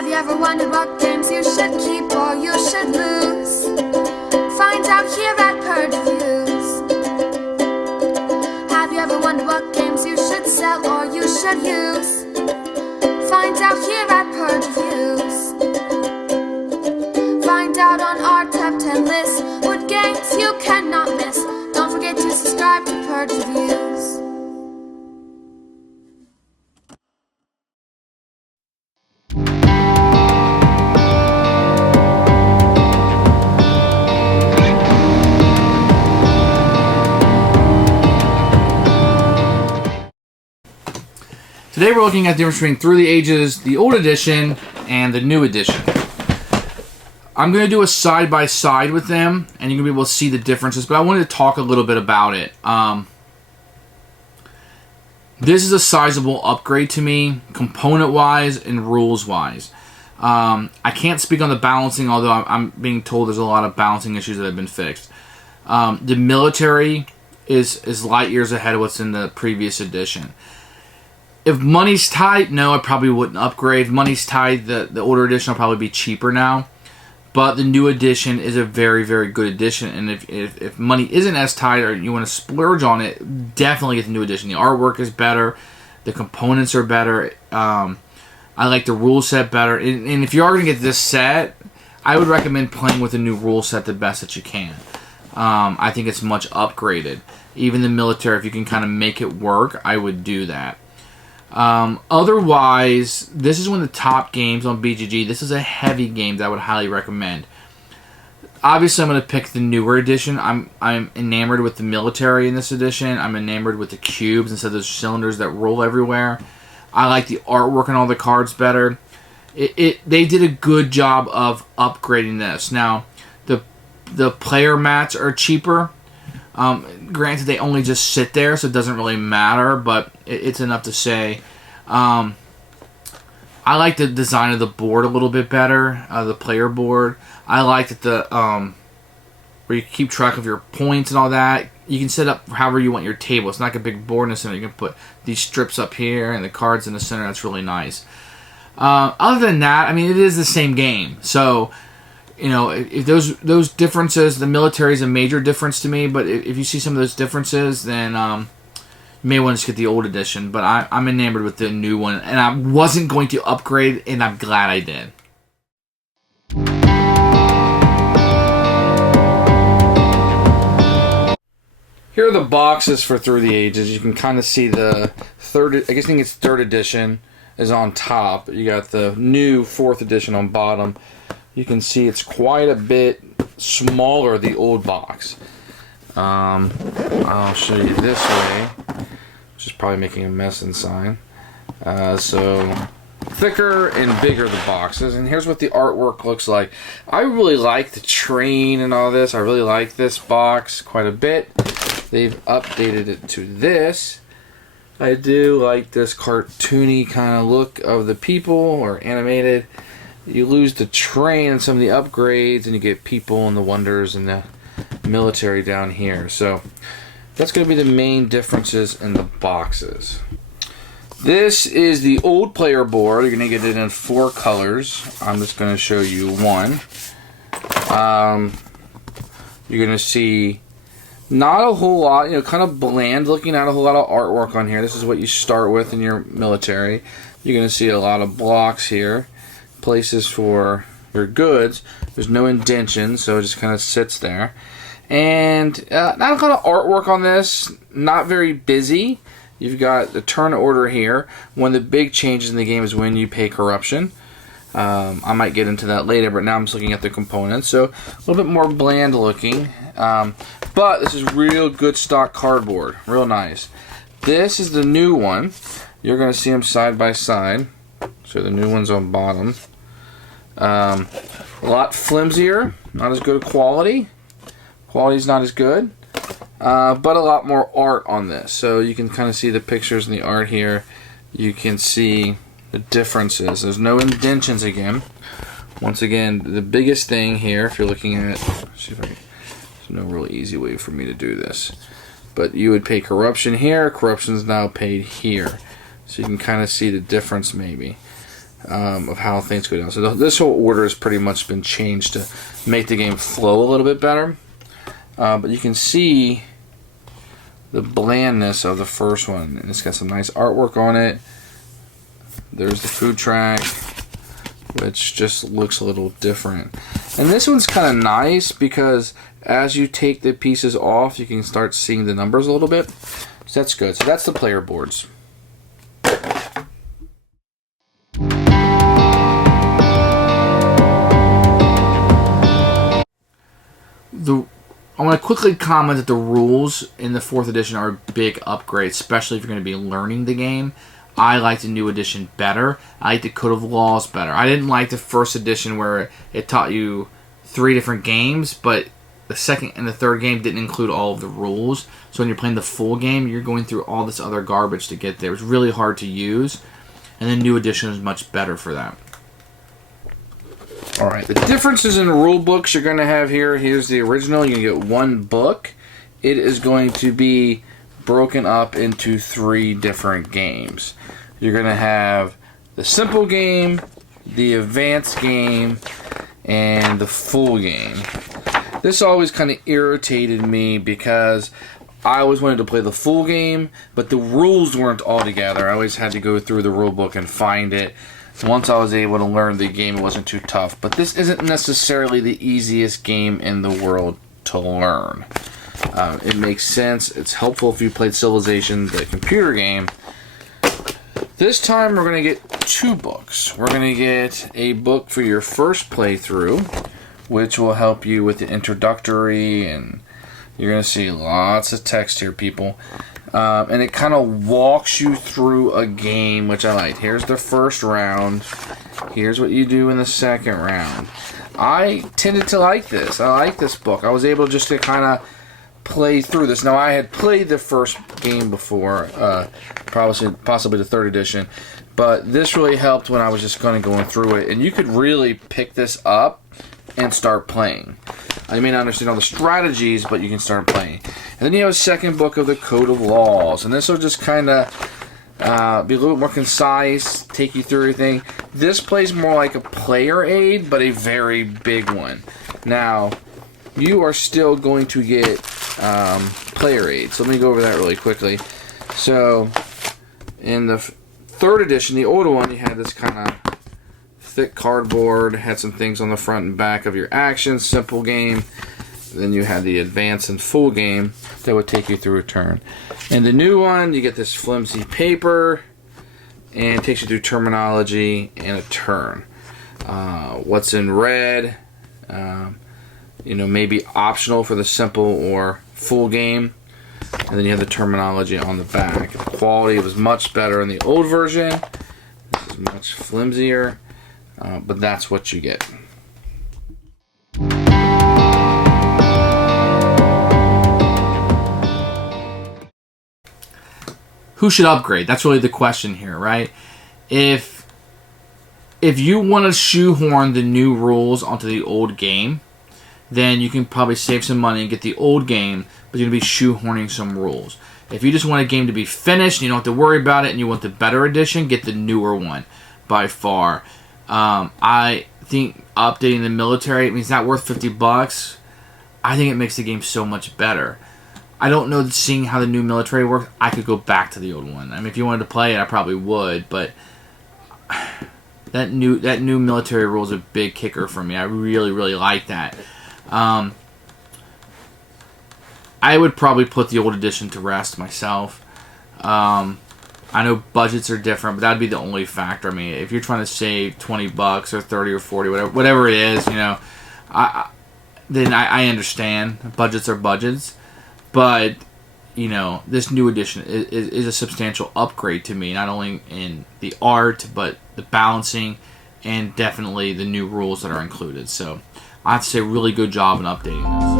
Have you ever wondered what games you should keep or you should lose? Find out here at Purge Reviews. Have you ever wondered what games you should sell or you should use? Find out here at Purge Reviews. Find out on our top 10 list what games you cannot miss. Don't forget to subscribe to Purge Reviews. Today we're looking at the difference between Through the Ages, the old edition, and the new edition. I'm going to do a side-by-side with them, and you're going to be able to see the differences, but I wanted to talk a little bit about it. This is a sizable upgrade to me, component-wise and rules-wise. I can't speak on the balancing, although I'm being told there's a lot of balancing issues that have been fixed. The military is light years ahead of what's in the previous edition. If money's tight, no, I probably wouldn't upgrade. If money's tight, the older edition will probably be cheaper now. But the new edition is a very, very good edition. And if money isn't as tight or you want to splurge on it, definitely get the new edition. The artwork is better. The components are better. I like the rule set better. And if you are going to get this set, I would recommend playing with the new rule set the best that you can. I think it's much upgraded. Even the military, if you can kind of make it work, I would do that. Otherwise, this is one of the top games on BGG. This is a heavy game that I would highly recommend. Obviously, I'm going to pick the newer edition. I'm enamored with the military in this edition. I'm enamored with the cubes instead of those cylinders that roll everywhere. I like the artwork on all the cards better. They did a good job of upgrading this. Now, the player mats are cheaper. Granted, they only just sit there, so it doesn't really matter, but it's enough to say. I like the design of the board a little bit better, the player board. I like that where you keep track of your points and all that. You can set up however you want your table. It's not like a big board in the center. You can put these strips up here and the cards in the center. That's really nice. Other than that, I mean, it is the same game. So, you know, if those differences, the military is a major difference to me, but if you see some of those differences, then you may want to just get the old edition. But I'm enamored with the new one, and I wasn't going to upgrade, and I'm glad I did. Here are the boxes for Through the Ages. You can kind of see the third edition is on top. You got the new 4th edition on bottom. You can see it's quite a bit smaller, the old box. I'll show you this way, which is probably making a mess inside. So thicker and bigger the boxes, and here's what the artwork looks like. I really like the train and all this. I really like this box quite a bit. They've updated it to this. I do like this cartoony kind of look of the people, or animated. You lose the train and some of the upgrades, and you get people and the wonders and the military down here. So that's going to be the main differences in the boxes. This is the old player board. You're going to get it in 4 colors. I'm just going to show you one. You're going to see not a whole lot, you know, kind of bland looking, not a whole lot of artwork on here. This is what you start with in your military. You're going to see a lot of blocks here, places for your goods. There's no indention, so it just kind of sits there. And not a lot of artwork on this, not very busy. You've got the turn order here. One of the big changes in the game is when you pay corruption. I might get into that later, but now I'm just looking at the components. So a little bit more bland looking. But this is real good stock cardboard. Real nice. This is the new one. You're going to see them side by side. So the new one's on bottom. A lot flimsier. Not as good a quality. Quality's not as good. But a lot more art on this. So you can kind of see the pictures and the art here. You can see the differences. There's no indentions again. Once again, the biggest thing here, if you're looking at, see if I can, there's no real easy way for me to do this. But you would pay corruption here. Corruption's now paid here. So you can kind of see the difference maybe. of how things go down. So this whole order has pretty much been changed to make the game flow a little bit better. But you can see the blandness of the first one. And it's got some nice artwork on it. There's the food track, which just looks a little different. And this one's kind of nice because as you take the pieces off, you can start seeing the numbers a little bit. So that's good. So that's the player boards. I want to quickly comment that the rules in the 4th edition are a big upgrade, especially if you're going to be learning the game. I like the new edition better. I like the Code of Laws better. I didn't like the 1st edition where it taught you 3 different games, but the 2nd and the 3rd game didn't include all of the rules. So when you're playing the full game, you're going through all this other garbage to get there. It's really hard to use, and the new edition is much better for that. Alright, the differences in rule books you're going to have here. Here's the original. You get 1 book. It is going to be broken up into 3 different games. You're going to have the simple game, the advanced game, and the full game. This always kind of irritated me because I always wanted to play the full game, but the rules weren't all together. I always had to go through the rule book and find it. Once I was able to learn the game, it wasn't too tough. But this isn't necessarily the easiest game in the world to learn. It makes sense. It's helpful if you played Civilization, the computer game. This time we're going to get 2 books. We're going to get a book for your first playthrough, which will help you with the introductory, and you're going to see lots of text here, people. And it kind of walks you through a game, which I like. Here's the first round. Here's what you do in the second round. I tended to like this. I like this book. I was able just to kind of play through this. Now, I had played the first game before, possibly the 3rd edition, but this really helped when I was just going through it. And you could really pick this up and start playing. You may not understand all the strategies, but you can start playing. And then you have a second book of the Code of Laws. And this will just kind of be a little bit more concise, take you through everything. This plays more like a player aid, but a very big one. Now, you are still going to get player aid. So let me go over that really quickly. So, in the 3rd edition, the older one, you had this kind of thick cardboard, had some things on the front and back of your actions, simple game. Then you had the advanced and full game that would take you through a turn. And the new one, you get this flimsy paper and it takes you through terminology and a turn. What's in red, maybe optional for the simple or full game. And then you have the terminology on the back. The quality was much better in the old version. This is much flimsier. But that's what you get. Who should upgrade? That's really the question here, right? If you want to shoehorn the new rules onto the old game, then you can probably save some money and get the old game, but you're going to be shoehorning some rules. If you just want a game to be finished and you don't have to worry about it and you want the better edition, get the newer one by far. I think updating the military, I mean, it's not worth $50. I think it makes the game so much better. I don't know, seeing how the new military works, I could go back to the old one. I mean, if you wanted to play it, I probably would, but that new military rule is a big kicker for me. I really, really like that. I would probably put the old edition to rest myself. I know budgets are different, but that'd be the only factor. I mean, if you're trying to save $20 or 30 or 40, whatever it is, then I understand. Budgets are budgets, but this new edition is a substantial upgrade to me, not only in the art, but the balancing, and definitely the new rules that are included. So I have to say, really good job in updating this.